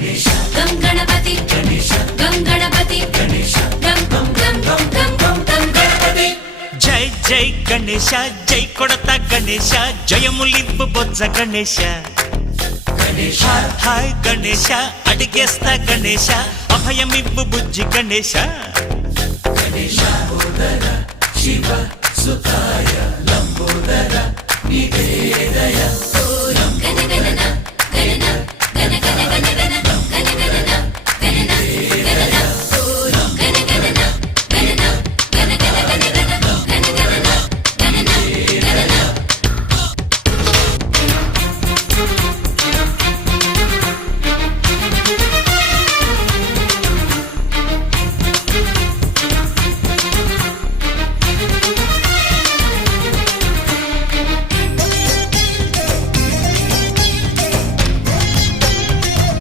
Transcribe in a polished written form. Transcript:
గం గణపతి గం గణపతి గం గం గం గం గం గం గణపతి. జై జై గణేశ జై కొడత గణేశ జయములివ్వు బొజ్జ గణేశ. హాయ్ గణేశ అడిగేస్తా గణేశ అభయమివ్వు బుజ్జి గణేశ. శివ సుతాయ లంబోదర నివేదయ. గణ గణన గణన గణ గణ గణ